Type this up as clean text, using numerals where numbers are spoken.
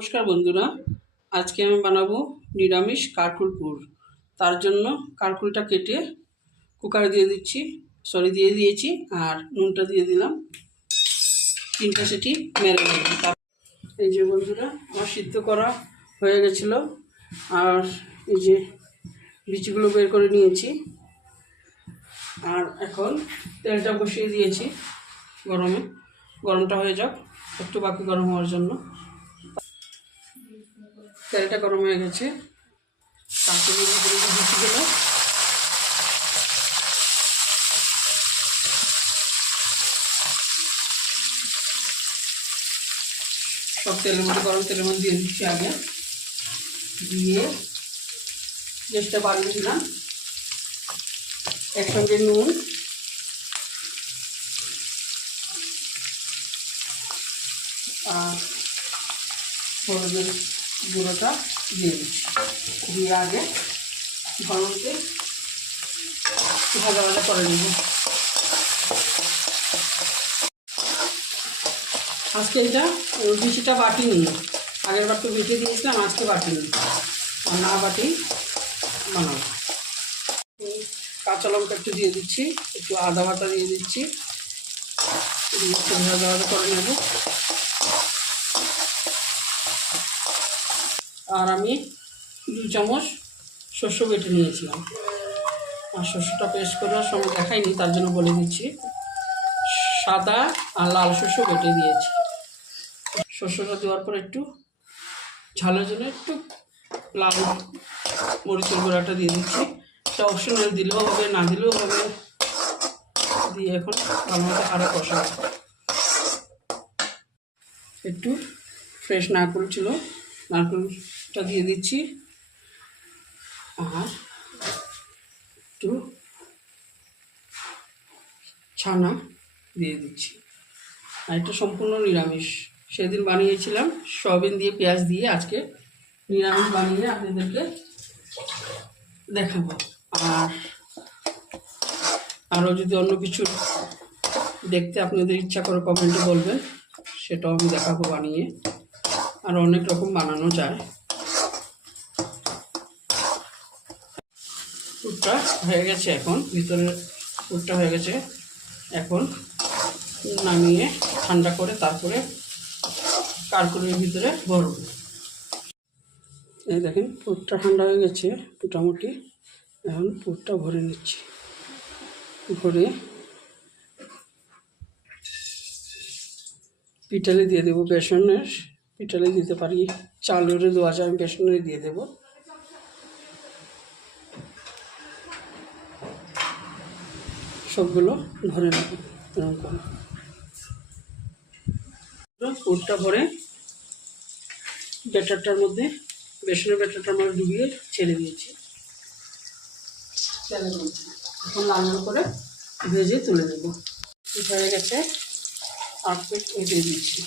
নমস্কার বন্ধুরা, আজকে আমি বানাবো নিরামিষ কারকুল পুর। তার জন্য কারকুলটা কেটে কুকারে দিয়ে দিয়েছি আর নুনটা দিয়ে দিলাম। 3টা সিটি মেরে নেব। এই যে বন্ধুরা, আমার সিদ্ধ করা হয়ে গেছিলো আর এই যে বিচিগুলো বের করে নিয়েছি। আর এখন তেলটা বসিয়ে দিয়েছি গরমটা হয়ে যাক, একটু বাকি গরম হওয়ার জন্য। তেলটা গরম হয়ে গেছে, তারপরে বিচিগুলো সব গরম তেলের মধ্যে দিয়ে দিচ্ছি। আগে দিয়ে গ্যাসটা বাড়িয়ে দিলাম। একসঙ্গে নুন আর হলুদের গুঁড়োটা দিয়ে দিচ্ছি। দিয়ে আগে ভালোতে ভাজা করে নেব। আজকে এটা বিচিটা বাটিনি, আগের বার তো বেটে দিয়েছিলাম, আজকে বাটিনি, আর না বাটি বানাবো। কাঁচা লঙ্কা একটু দিয়ে দিচ্ছি, একটু আদা বাটা দিয়ে দিচ্ছি, ভাজা করে নেব। আর আমি 2 চামচ শস্য বেটে নিয়েছিলাম, আর শস্যটা পেস্ট করার সময় দেখাইনি, তার জন্য বলে দিচ্ছি। সাদা আর লাল শস্য বেটে দিয়েছি। শস্যটা দেওয়ার পর একটু ঝালের জন্য একটু লাল মরিচের গুঁড়াটা দিয়ে দিচ্ছি। এটা অপশনাল, দিলেও হবে না দিলেও হবে। দিয়ে এখন ভালো মতো আরও কষা। একটু ফ্রেশ নারকেল ছিল, নারকেলটা দিয়ে দিচ্ছি। আর একটু ছানা দিয়ে দিচ্ছি। আর এটা সম্পূর্ণ নিরামিষ। সেদিন বানিয়েছিলাম সয়াবিন দিয়ে পেঁয়াজ দিয়ে, আজকে নিরামিষ বানিয়ে আপনাদেরকে দেখাবো। আর আরও যদি অন্য কিছু দেখতে আপনাদের ইচ্ছা করে কমেন্টে বলবেন, সেটাও আমি দেখাবো বানিয়ে। আর অনেক রকম বানানো যায়। পুরটা হয়ে গেছে, এখন ভিতরের পুরটা হয়ে গেছে। এখন নামিয়ে ঠান্ডা করে তারপরে কারকুলের ভিতরে ভরব। এই দেখেন, পুরটা ঠান্ডা হয়ে গেছে মোটামুটি। এখন পুরটা ভরে নিচ্ছি। ভরে পিঠালে দিয়ে দেবো। বেসনের পিঠালে দিতে পারি, চালেরও দেওয়া যায়, আমি বেসনের দিয়ে দেবো। সবগুলো ভরে নেব এরকম করে। পুরটা ভরে বেসনের ব্যাটারটার মধ্যে ডুবিয়ে ছেড়ে দিয়েছি। এখন লাল করে ভেজে তুলে দেবো। হয়ে গেছে, 8 প্লেট দিয়ে দিচ্ছি।